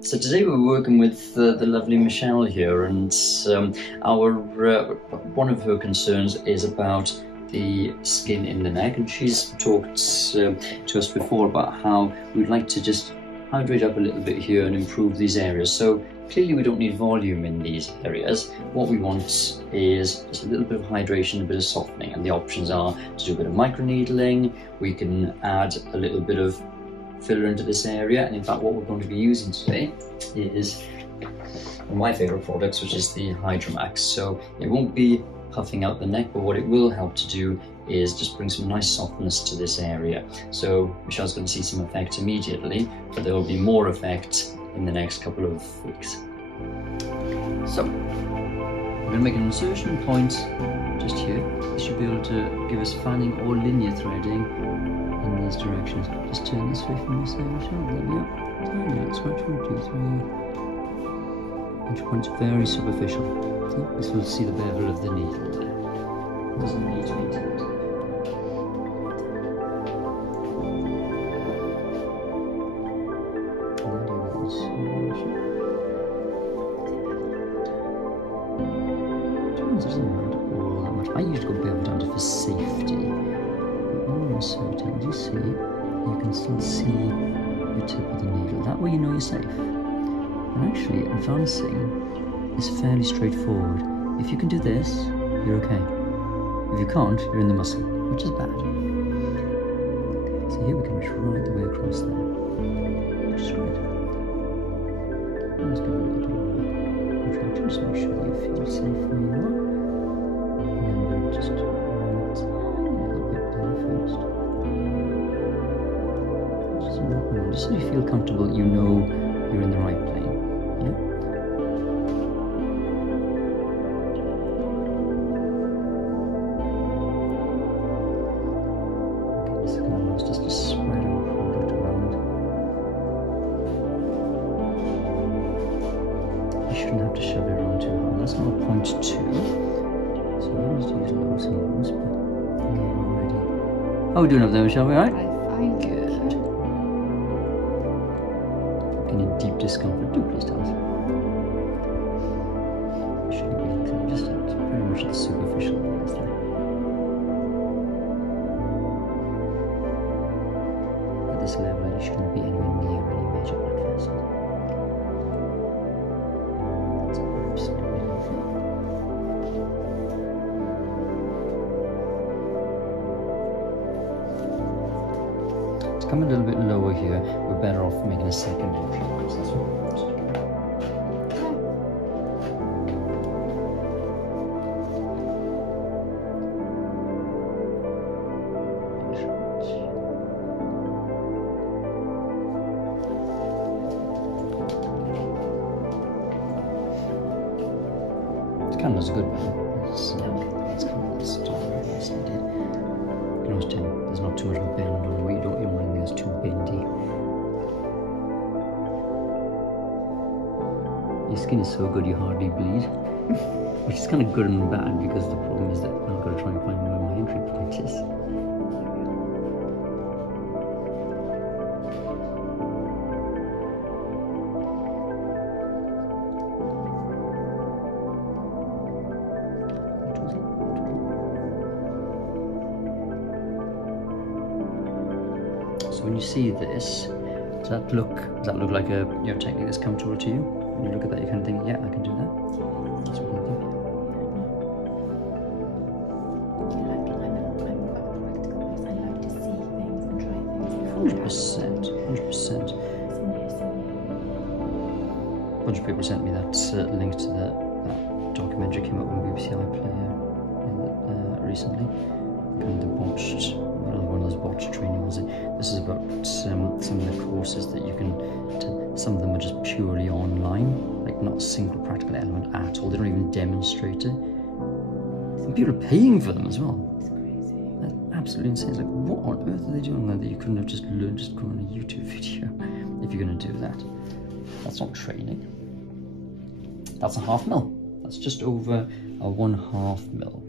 So today we're working with the lovely Michelle here, and one of her concerns is about the skin in the neck, and she's talked to us before about how we'd like to just hydrate up a little bit here and improve these areas. So clearly we don't need volume in these areas. What we want is just a little bit of hydration, a bit of softening, and the options are to do a bit of microneedling. We can add a little bit of filler into this area, and in fact what we're going to be using today is one of my favourite products, which is the Hydromax. So it won't be puffing out the neck, but what it will help to do is just bring some nice softness to this area. So Michelle's going to see some effect immediately, but there will be more effect in the next couple of weeks. So we're going to make an insertion point just here. This should be able to give us fanning or linear threading in these directions. Just turn this way from this side, Michelle. There we go. Tiny little scratch, 1, 2, 3. Entry point's very superficial. So this will see the bevel of the needle there. Doesn't need to be tilted. I usually go bevel down for safety, but when I'm inserting, as you see, you can still see the tip of the needle. That way you know you're safe. And actually, advancing is fairly straightforward. If you can do this, you're okay. If you can't, you're in the muscle, which is bad. So here we can reach right the way across there, which is great. Let's give it a little bit of retraction so make sure that you feel safe where you are. Just a little bit there first. Just so you feel comfortable, you know you're in the right plane. Yeah? Okay, this is going to allow us just to spread our product around. You shouldn't have to shove it around too hard. That's not 0.2. So I'm just using low sometimes, but okay, we're ready. How are we doing up there, Michelle? We alright? I'm good. Any deep discomfort, do please tell us. You shouldn't be just very much at the superficial layers there. At this level, you shouldn't be anywhere near any major blood vessels. That's absolutely lovely. Come a little bit lower here, we're better off making a second entry. That's what we're supposed to do. The cannula's a good one. It's kind of the style I did. You can always tell there's not too much of a bend on where you don't want anything that's too bendy. Your skin is so good you hardly bleed, which is kind of good and bad, because the problem is that I've got to try and find where my entry point is. So when you see this, does that look like a technique that's comfortable to you? When you look at that, you kind of think, yeah, I can do that. That's what I think. I like to see things and try things. 100%. A bunch of people sent me that link to that documentary came up on BBC iPlayer recently. Kind of botched. One of those botched training ones. This is about some of the courses that you can. Some of them are just purely online, like not a single practical element at all. They don't even demonstrate it. And people are paying for them as well. It's crazy. That's absolutely insane. It's like, what on earth are they doing there that you couldn't have just learned just going on a YouTube video if you're going to do that? That's not training. That's a 1/2 mil. That's just over a 1/2 mil.